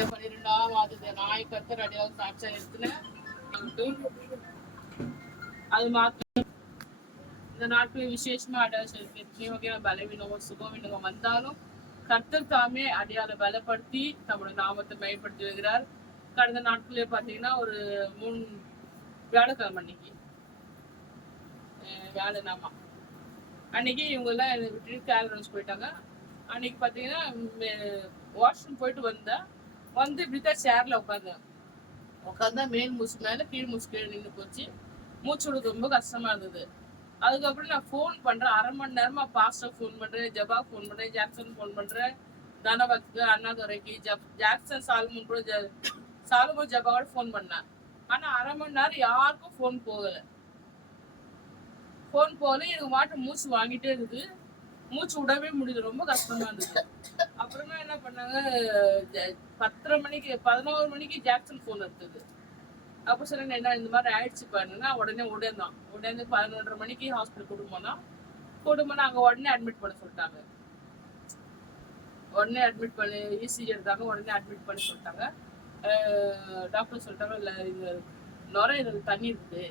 இந்த 12ஆம் மாதத்தை நாய் கர்த்தர் அடையாள சாட்சியா எடுத்துன்னு அது மாத்திரம் இந்த நாட்களில் விசேஷமா அடையாளம் எத்தனை வகையான பலவீனமோ சுகவீனமோ வந்தாலும் கர்த்தர் தாமே அடையாள பலப்படுத்தி நம்முடைய நாமத்தை மேம்படுத்தி வருகிறார். கடந்த நாட்களே பாத்தீங்கன்னா ஒரு 3 வியாழக்கிழமை அன்னைக்கு வியாழனாமா அன்னைக்கு இவங்க எல்லாம் விட்டுட்டு கேரளா போயிட்டாங்க. அன்னைக்கு பாத்தீங்கன்னா வாஷ்ரூம் போயிட்டு வந்து இப்படித்தான் சேர்ல உட்காந்தா மேல் மூச்சு மேல கீழ் மூச்சு கீழே நின்று போச்சு. மூச்சு விடுறது ரொம்ப கஷ்டமா இருந்தது. அதுக்கப்புறம் நான் ஃபோன் பண்றேன், 1/2 மணி நேரமா பாஸ்டர் ஃபோன் பண்றேன், ஜபா ஃபோன் பண்றேன், ஜாக்சன் ஃபோன் பண்றேன், தனபக்து அண்ணாதுரைக்கு ஜாக்சன் சாலுமன் ஜபாவோட ஃபோன் பண்ணேன். ஆனா 1/2 மணி நேரம் யாருக்கும் ஃபோன் போகல. எனக்கு மாட்டம் மூச்சு வாங்கிட்டே இருக்குது, மூச்சு விடவே முடியல, ரொம்ப கஷ்டமா இருந்தது. அப்புறமா என்ன பண்ணாங்க, 11 மணிக்கு ஜாக்சன் ஃபோன் எடுத்தது. அப்போ சொன்னாங்க என்ன இந்த மாதிரி ஆயிடுச்சு பாருங்கன்னா உடனே உடனே 11:30 மணிக்கு ஹாஸ்பிட்டல் கூடும்போனா அங்கே உடனே அட்மிட் பண்ண சொல்லிட்டாங்க. உடனே அட்மிட் பண்ணி இசிஜி எடுத்தாங்க. உடனே அட்மிட் பண்ணி சொல்லிட்டாங்க. டாக்டர் சொல்லிட்டாங்க இல்லை இது நுரையீரல் தண்ணி இருக்குது,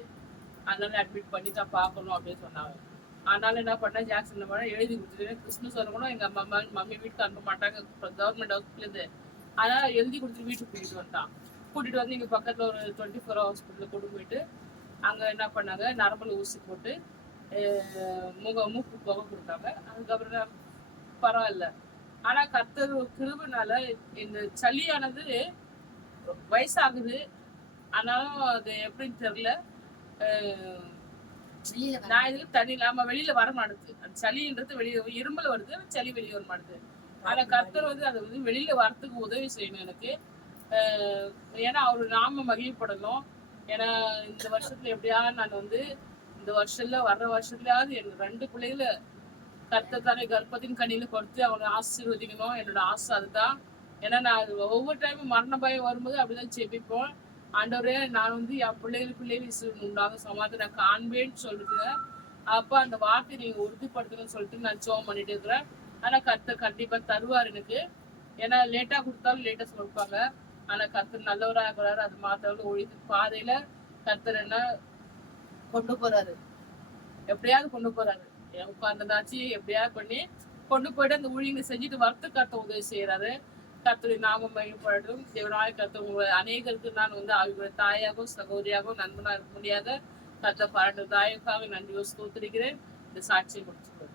அதனால அட்மிட் பண்ணி தான் பார்க்கணும் அப்படின்னு சொன்னாங்க. அதனால என்ன பண்ணேன், ஜாக்சன் பண்ண எழுதி கொடுத்துட்டு கிறிஸ்மஸ் வரக்கூட எங்கள் மம்மி வீட்டுக்கு அனுப்ப மாட்டாங்க கவர்மெண்ட் ஹாஸ்பிட்டலேருந்து. அதனால எழுதி கொடுத்துட்டு வீட்டுக்கு கூட்டிட்டு வந்து இங்கே பக்கத்தில் ஒரு 24 ஹாஸ்பிட்டலில் கொண்டு போயிட்டு அங்கே என்ன பண்ணாங்க, நரம்புல ஊசி போட்டு மூக்கு புகை கொடுத்தாங்க. அதுக்கப்புறம் பரவாயில்ல. ஆனால் கர்த்தர் கிருபைனால இந்த சளியானது வயசாகுது, ஆனாலும் அது எப்படின்னு தெரியல. நான் இதுல தண்ணி இல்லாம வெளியில வர மாட்டேது. அந்த சளின்றது வெளியே இருமல் வருது, சளி வெளியே வர மாட்டேது. ஆனா கர்த்தர் வந்து அதை வந்து வெளியில வரத்துக்கு உதவி செய்யணும் எனக்கு. ஏன்னா அவரு நாம மகிழ்ப்படணும். ஏன்னா இந்த வருஷத்துல எப்படியாவது நான் வந்து இந்த வர்ற வருஷத்துலயாவது என் 2 பிள்ளைகள கர்த்தர் தானே கர்ப்பத்தின் கண்ணியில கொடுத்து அவனை ஆசீர்வதிக்கணும். என்னோட ஆசை அதுதான். ஏன்னா நான் ஒவ்வொரு டைமும் மரண பயம் வரும்போது அப்படிதான் ஜெபிப்போம். ஆண்டவரே நான் வந்து என் பிள்ளைகள் உண்டாக சமாதானம் நான் காண்பேன்னு சொல்லிட்டு அப்ப அந்த வார்த்தை நீங்க உறுதிப்படுத்தணும்னு சொல்லிட்டு நான் ஜெபம் பண்ணிட்டு இருக்கிறேன். ஆனா கர்த்தர் கண்டிப்பா தருவார் எனக்கு. ஏன்னா லேட்டா கொடுத்தாலும் லேட்டா சொல்லிப்பாங்க. ஆனா கர்த்தர் நல்லவராக இருக்கிறாரு. அது மாத்தவங்க ஒழித்து பாதையில கர்த்தர் என்ன கொண்டு போறாரு, எப்படியாவது கொண்டு போறாரு. உட்கார்ந்ததாச்சு எப்படியாவது பண்ணி கொண்டு போயிட்டு அந்த ஊழியங்களை செஞ்சுட்டு வரத்து கர்த்தர் உதவி செய்யறாரு. கர்த்தருடைய நாமம் மையப்படும். தேவனாய கர்த்தர் உங்களை அநேகருக்கு நான் வந்து அவங்களுடைய தாயாகவும் சகோதரியாகவும் நண்பனாக இருக்க முடியாத கர்த்தர் 12 தாய்க்காக நன்றியை ஸ்தோத்திரிக்கிறேன். இந்த சாட்சியை முடிச்சுக்கிறேன்.